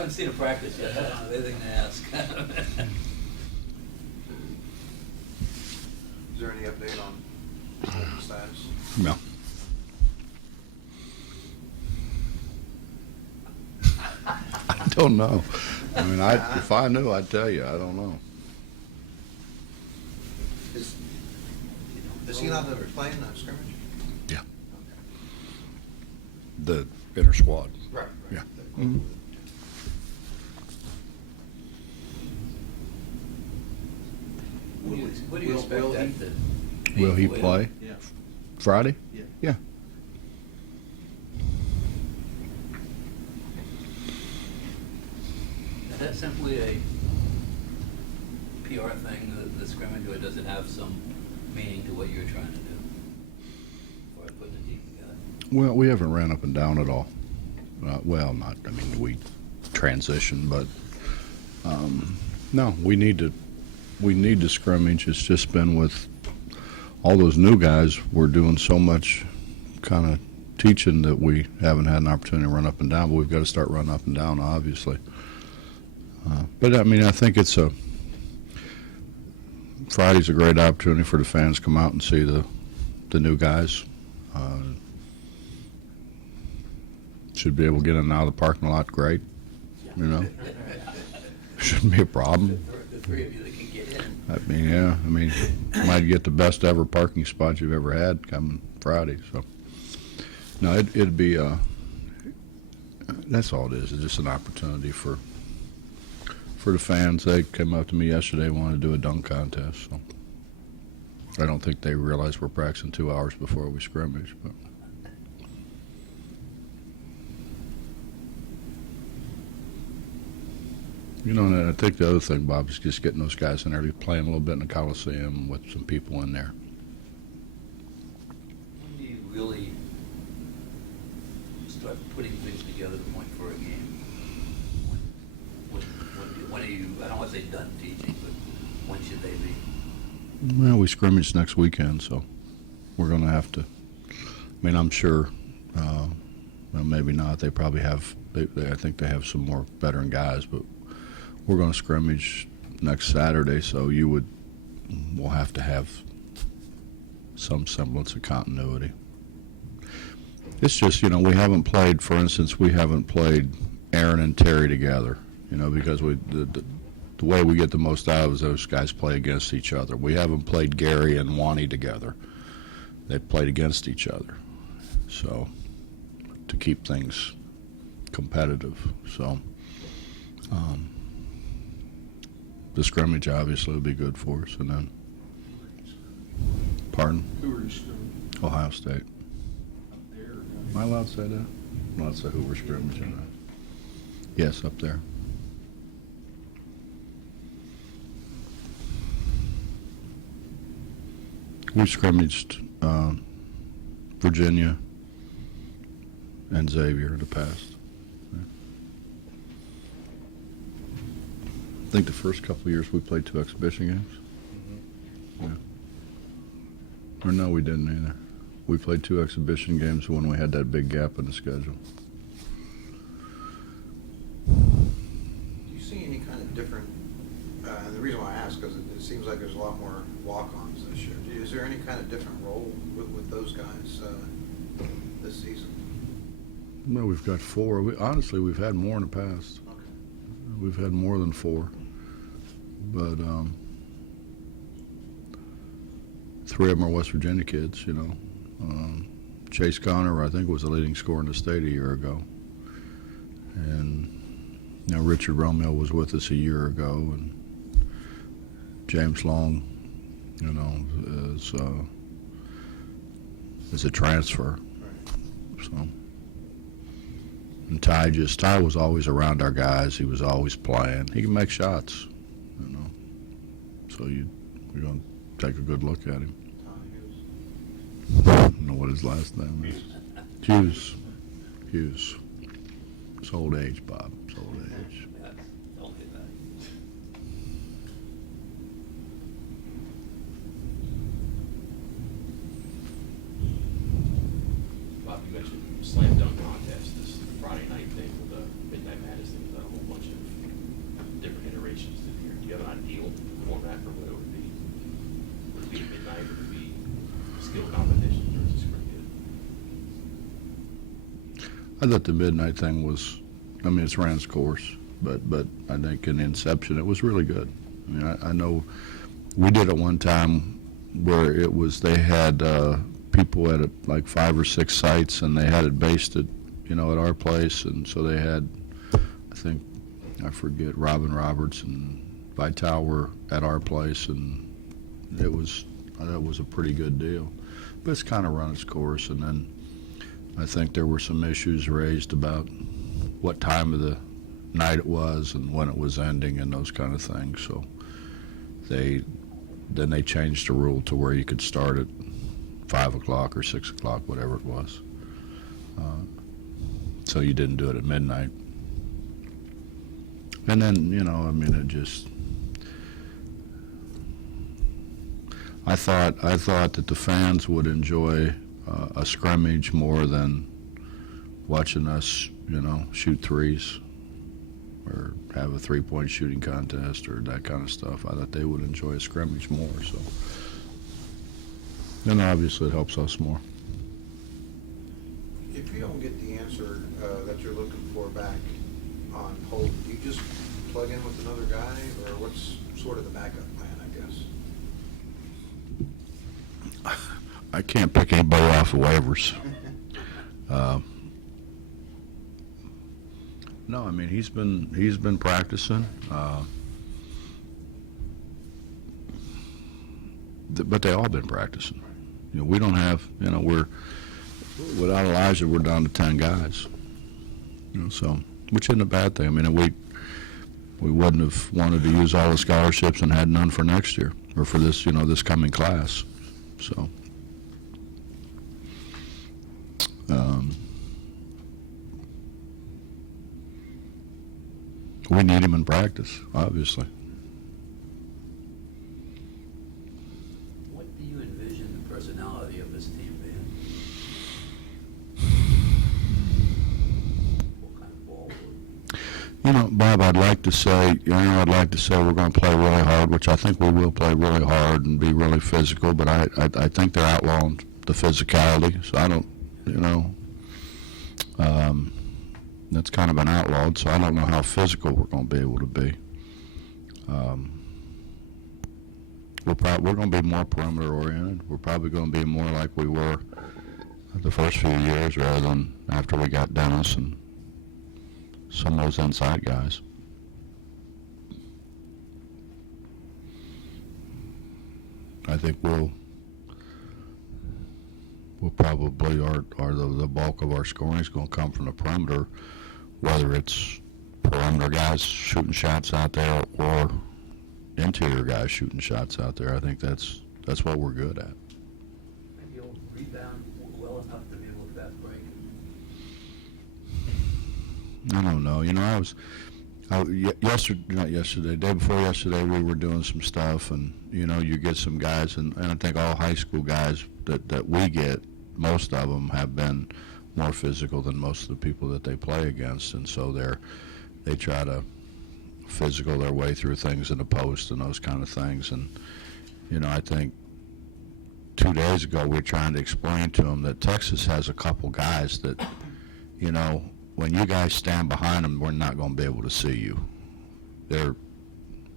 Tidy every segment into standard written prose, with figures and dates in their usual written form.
haven't seen a practice yet. I don't have anything to ask. Is there any update on status? No. I don't know. I mean, if I knew, I'd tell you. I don't know. Is he not playing that scrimmage? Yeah. The inner squad. Right. Yeah. Mm-hmm. What do you expect Will that he- to Will he be? play Yeah. Friday? Yeah. Yeah. Is that simply a PR thing, the scrimmage, or does it have some meaning to what you're trying to do? Or putting the team together? Well, we haven't ran up and down at all. Well, not, I mean, we transition, but no, we need to scrimmage. It's just been with all those new guys, we're doing so much kind of teaching that we haven't had an opportunity to run up and down, but we've got to start running up and down, obviously. But I mean, I think Friday's a great opportunity for the fans to come out and see the new guys. Should be able to get in and out of the parking lot great, you know. Shouldn't be a problem. The three of you that can get in. I mean, yeah, I mean, you might get the best ever parking spot you've ever had coming Friday. So, no, it'd be, that's all it is. It's just an opportunity for the fans. They came up to me yesterday, wanted to do a dunk contest. So, I don't think they realize we're practicing 2 hours before we scrimmage, but. You know, and I think the other thing, Bob, is just getting those guys in there, playing a little bit in the Coliseum with some people in there. When do you really start putting things together to point for a game? When are you, I don't want to say done teaching, but when should they be? Well, we scrimmage next weekend, so we're going to have to. I mean, I'm sure, well, maybe not. They probably have, I think they have some more veteran guys, but we're going to scrimmage next Saturday, so we'll have to have some semblance of continuity. It's just, you know, we haven't played, for instance, we haven't played Aaron and Terry together, you know, because the way we get the most out of is those guys play against each other. We haven't played Gary and Wani together. They've played against each other, so to keep things competitive. So the scrimmage obviously will be good for us, and then, pardon? Who are you scrimmaging Ohio State. up there? Am I allowed to say that? I'm allowed to say who we're scrimmaging at. Yes, up there. We scrimmaged Virginia and Xavier in the past. I think the first couple of years we played 2 exhibition games. Yeah. Or no, we didn't either. We played 2 exhibition games when we had that big gap in the schedule. Do you see any kind of different, and the reason why I ask is it seems like there's a lot more walk-ons this year. Is there any kind of different role with those guys this season? No, we've got 4. Honestly, we've had more in the past. Okay. We've had more than 4. But 3 of them are West Virginia kids, you know. Chase Connor, I think, was the leading scorer in the state a year ago. And, you know, Richard Romeo was with us a year ago. And James Long, you know, is a transfer. Right. So. And Ty was always around our guys. He was always playing. He can make shots, you know. So we're going to take a good look at him. I don't know what his last name is. Hughes. It's old age, Bob. It's old age. Don't do that. Bob, you mentioned slam dunk contest, this Friday night thing with the Midnight Madness thing. Is that a whole bunch skill competition versus cricket? I thought the midnight thing was, I mean, it's Rand's course, but I think in the inception it was really good. I mean, I know we did it one time where it was, they had people at like 5 or 6 sites, and they had it based at, at our place, and so they had, I think, I forget, Robin Roberts and Vital were at our place, and it was, that was a pretty good deal. But it's kind of run its course, and then I think there were some issues raised about what time of the night it was and when it was ending and those kind of things. So they changed the rule to where you could start at 5 o'clock or 6 o'clock, whatever it was. So you didn't do it at midnight. And then, I mean, it just, I thought that the fans would enjoy a scrimmage more than watching us, shoot threes or have a 3-point shooting contest or that kind of stuff. I thought they would enjoy a scrimmage more. So, and obviously it helps us more. If you don't get the answer that you're looking for back on hold, do you just plug in with another guy, or what's sort of the backup plan, I guess? I can't pick anybody off the waivers. No, I mean, he's been practicing, but they all been practicing. We don't have, we're without Elijah, we're down to 10 guys. So, which isn't a bad thing. I mean, we wouldn't have wanted to use all the scholarships and had none for next year or for this, this coming class. So. We need him in practice, obviously. What do you envision the personality of this team being? What kind of ball would? Bob, I'd like to say we're going to play really hard, which I think we will play really hard and be really physical, but I think they're outlawing the physicality, so I don't, that's kind of been outlawed, so I don't know how physical we're going to be able to be. We're going to be more perimeter oriented. We're probably going to be more like we were the first few years rather than after we got Dennis and some of those inside guys. I think we'll probably the bulk of our scoring is going to come from the perimeter, whether it's perimeter guys shooting shots out there or interior guys shooting shots out there. I think that's what we're good at. Maybe you'll rebound well enough to be able to fast break. I don't know. Day before yesterday, we were doing some stuff, and you get some guys, and I think all high school guys that we get, most of them have been more physical than most of the people that they play against, and so they try to physical their way through things in the post and those kind of things. And I think 2 days ago we were trying to explain to them that Texas has a couple guys that, when you guys stand behind them, we're not going to be able to see you. They're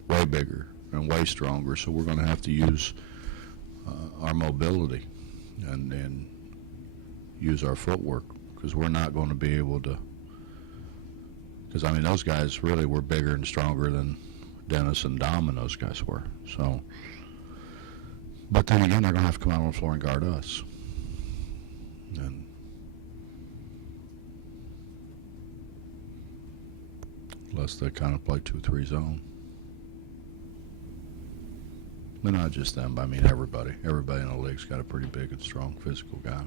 way bigger and way stronger, so we're going to have to use our mobility and use our footwork, because we're not going to be able to, because those guys really were bigger and stronger than Dennis and Dom and those guys were. So, but then again, they're going to have to come out on the floor and guard us. And unless they kind of play 2-3 zone. But not just them, everybody. Everybody in the league's got a pretty big and strong physical guy.